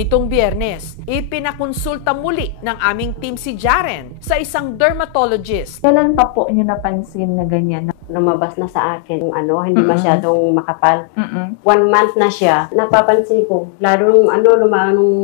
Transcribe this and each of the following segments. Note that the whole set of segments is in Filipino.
Nitong Biyernes, ipinakonsulta muli ng aming team si Jaren sa isang dermatologist. Kailan pa po niyo napansin na ganyan? Lumabas na sa akin yung hindi masyadong makapal. 1 month na siya. Napapansin ko, lalong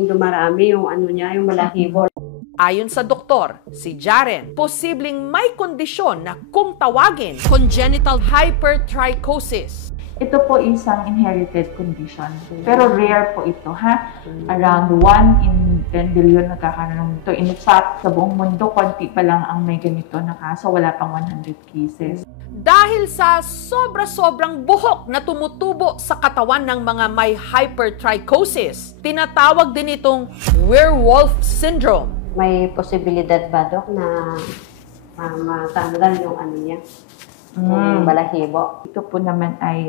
dumarami yung niya, yung balahibo. Ayon sa doktor, si Jaren, posibleng may kondisyon na kung tawagin, congenital hypertrichosis. Ito po isang inherited condition. Pero rare po ito, ha? Around 1 in 10 billion nagkakaroon nito. In fact, sa buong mundo, konti pa lang ang may ganito na kaso. Wala pang 100 cases. Dahil sa sobra-sobrang buhok na tumutubo sa katawan ng mga may hypertrichosis, tinatawag din itong werewolf syndrome. May posibilidad ba, Dok, na matanggal yung niya? Yung balahibo. Ito po naman ay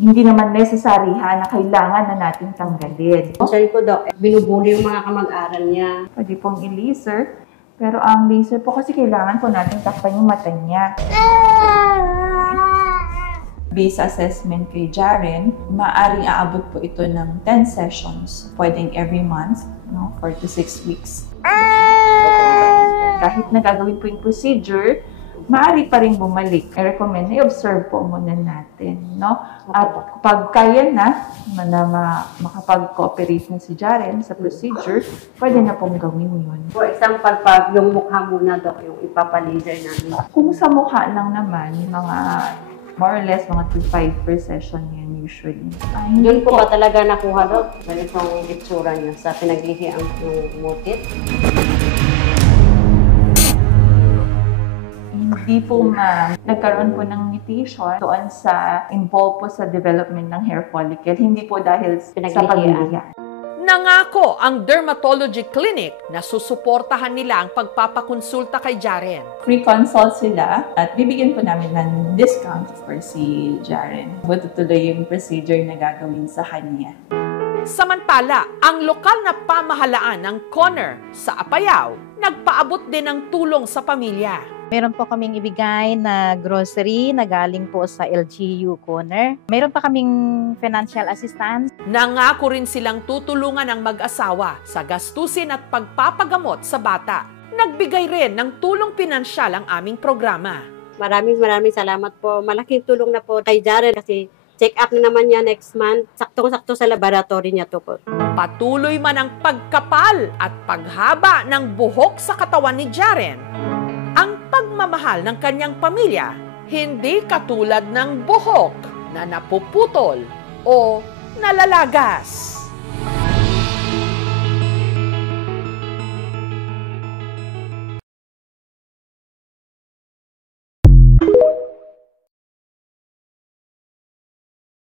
hindi naman necessary na kailangan na natin tanggalin. Concern ko, Dok, binubuli yung mga kamag-aral niya. Pwede pong i-laser. Pero ang laser po kasi kailangan po natin takpan yung mata niya. Based assessment kay Jaren, maaaring aabot po ito ng 10 sessions. Pwedeng every month, 4 to 6 weeks. Kahit nagagawin po yung procedure, maaari pa rin bumalik. I-recommend na i-observe po muna natin, At pag kaya na makapag-cooperate na si Jaren sa procedure, pwede na pong gawin yun. For example, pag yung mukha muna, Dok, yung ipapalaser namin. Kung sa mukha lang naman, mga more or less, mga 2-5 per session yan usually. Doon po ba talaga nakuha, Dok? Ganitong itsura niya sa pinaglihian ng motif? Hindi po, ma'am. Nagkaroon po ng mutation doon sa involved po sa development ng hair follicle. Hindi po dahil sa paglihian. Nangako ang dermatology clinic na susuportahan nila ang pagpapakonsulta kay Jaren. Free consult sila at bibigyan po namin ng discount for si Jaren. Tutuloy yung procedure na gagawin sa kanya. Samantala, ang lokal na pamahalaan ng Conner sa Apayao, nagpaabot din ng tulong sa pamilya. Meron po kaming ibigay na grocery na galing po sa LGU Conner. Meron pa kaming financial assistance. Nangako rin silang tutulungan ang mag-asawa sa gastusin at pagpapagamot sa bata. Nagbigay rin ng tulong pinansyal ang aming programa. Maraming salamat po. Malaking tulong na po kay Jaren kasi check up na naman niya next month. Saktong-sakto sa laboratory niya to po. Patuloy man ang pagkapal at paghaba ng buhok sa katawan ni Jaren. Ang pagmamahal ng kanyang pamilya, hindi katulad ng buhok na napuputol o nalalagas.